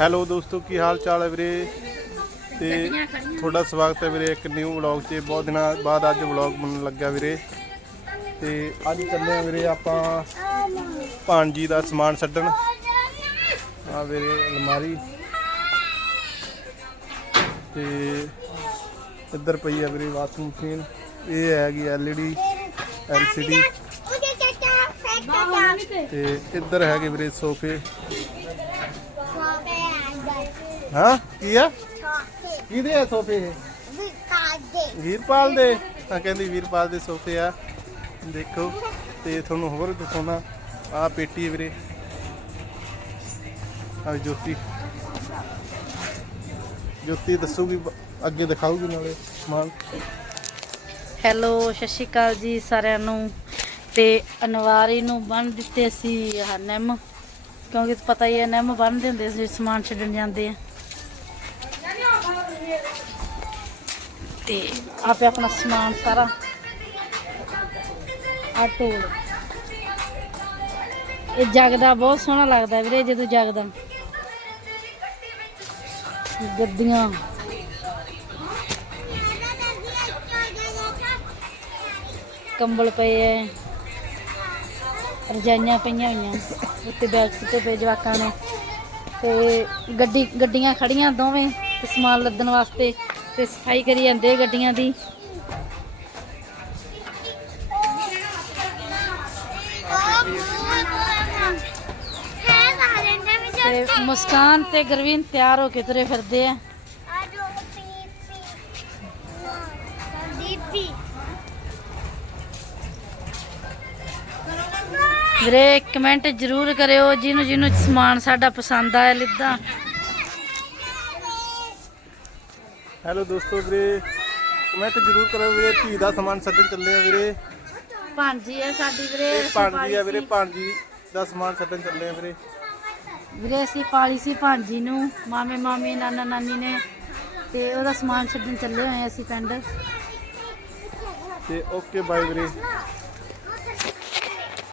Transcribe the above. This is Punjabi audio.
ਹੈਲੋ ਦੋਸਤੋ ਕੀ ਹਾਲ ਚਾਲ ਹੈ ਵੀਰੇ? ਤੇ ਤੁਹਾਡਾ ਸਵਾਗਤ ਹੈ ਵੀਰੇ ਇੱਕ ਨਿਊ ਵਲੌਗ 'ਚ। ਬਹੁਤ ਦਿਨਾਂ ਬਾਅਦ ਅੱਜ ਵਲੌਗ ਬਣਨ ਲੱਗਾ ਵੀਰੇ। ਤੇ ਅੱਜ ਚੱਲੇ ਆ ਵੀਰੇ ਆਪਾਂ ਭਾਂਜੀ ਦਾ ਸਮਾਨ ਛੱਡਣ। ਆ ਵੀਰੇ ਅਲਮਾਰੀ। ਤੇ ਇੱਧਰ ਪਈ ਆ ਵੀਰੇ ਵਾਸ਼ਿੰਗ ਮਸ਼ੀਨ ਇਹ ਹੈਗੀ ਐਲਈਡੀ ਐਲਸੀਡੀ ਤੇ ਇੱਧਰ ਹੈਗੇ ਵੀਰੇ ਸੋਫੇ। ਹਾਂ, ਕੀ ਆ? ਕਿਹਦੇ ਆ ਸੋਫੇ? ਇਹ ਵੀਰਪਾਲ ਦੇ। ਤਾਂ ਕਹਿੰਦੀ ਵੀਰਪਾਲ ਦੇ ਸੋਫੇ ਆ। ਦੇਖੋ, ਤੇ ਤੁਹਾਨੂੰ ਹੋਰ ਦਿਖਾਉਣਾ। ਆ ਪੇਟੀ ਵੀਰੇ। ਆ ਜੋਤੀ। ਜੋਤੀ ਦੱਸੂਗੀ, ਅੱਗੇ ਦਿਖਾਊਗੀ ਨਾਲੇ ਸਮਾਨ। ਹੈਲੋ ਸਤਿ ਸ਼੍ਰੀ ਅਕਾਲ ਜੀ ਸਾਰਿਆਂ ਨੂੰ। ਤੇ ਅਨਵਾਰੀ ਨੂੰ ਬੰਨ ਦਿੱਤੇ ਸੀ ਨਿੰਮ। ਕਿਉਂਕਿ ਪਤਾ ਹੀ ਹੈ, ਨਿੰਮ ਬੰਨਦੇ ਹੁੰਦੇ ਸੀ, ਸਮਾਨ ਛੱਡਣ ਜਾਂਦੇ ਆ। ਤੇ ਆਪੇ ਆਪਣਾ ਸਮਾਨ ਸਾਰਾ ਆ ਢੋਲ ਇਹ ਜਗਦਾ ਬਹੁਤ ਸੋਹਣਾ ਲੱਗਦਾ ਵੀਰੇ ਜਦੋਂ ਜਗਦਾ। ਗੱਦੀਆਂ ਕੰਬਲ ਪਏ ਐ। ਰਜਾਈਆਂ ਪਈਆਂ ਹੋਈਆਂ। ਉੱਤੇ ਬੈਗ ਸਿੱਟੇ ਪਏ ਜਵਾਕਾਂ ਨੇ। ਤੇ ਗੱਡੀ ਗੱਡੀਆਂ ਖੜੀਆਂ ਦੋਵੇਂ। ਤੇ ਸਮਾਨ ਲੱਦਣ ਵਾਸਤੇ ਤੇ ਸਫ਼ਾਈ ਕਰੀ ਜਾਂਦੇ ਗੱਡੀਆਂ ਦੀ। ਤੇ ਮੁਸਕਾਨ ਤੇ ਗਰਵੀਨ ਤਿਆਰ ਹੋ ਕੇ ਤੁਰੇ ਫਿਰਦੇ ਆ। ਵੀਰੇ ਕਮੈਂਟ ਜ਼ਰੂਰ ਕਰਿਓ, ਜਿਹਨੂੰ ਜਿਹਨੂੰ ਸਮਾਨ ਸਾਡਾ ਪਸੰਦ ਆਇਆ, ਲਿੱਦਾ। ਹੈਲੋ ਦੋਸਤੋ ਵੀਰੇ ਕਮੈਂਟ ਜ਼ਰੂਰ ਕਰੋ ਵੀਰੇ ਧੀ ਦਾ ਸਮਾਨ ਛੱਡਣ ਚੱਲੇ ਆ ਵੀਰੇ। ਭਾਂਜੀ ਹੈ ਸਾਡੀ ਵੀਰੇ ਇਹ ਭਾਂਜੀ ਆ ਵੀਰੇ। ਭਾਂਜੀ ਦਾ ਸਮਾਨ ਛੱਡਣ ਚੱਲੇ ਆ ਵੀਰੇ। ਵੀਰੇ ਅਸੀਂ ਪਾਲੀ ਸੀ ਭਾਂਜੀ ਨੂੰ ਮਾਮੇ ਮਾਮੀ ਨਾਨਾ ਨਾਨੀ ਨੇ ਤੇ ਉਹਦਾ ਸਮਾਨ ਛੱਡਣ ਚੱਲੇ ਹੋਏ ਅਸੀਂ ਪਿੰਡ। ਤੇ ਓਕੇ ਬਾਏ ਵੀਰੇ।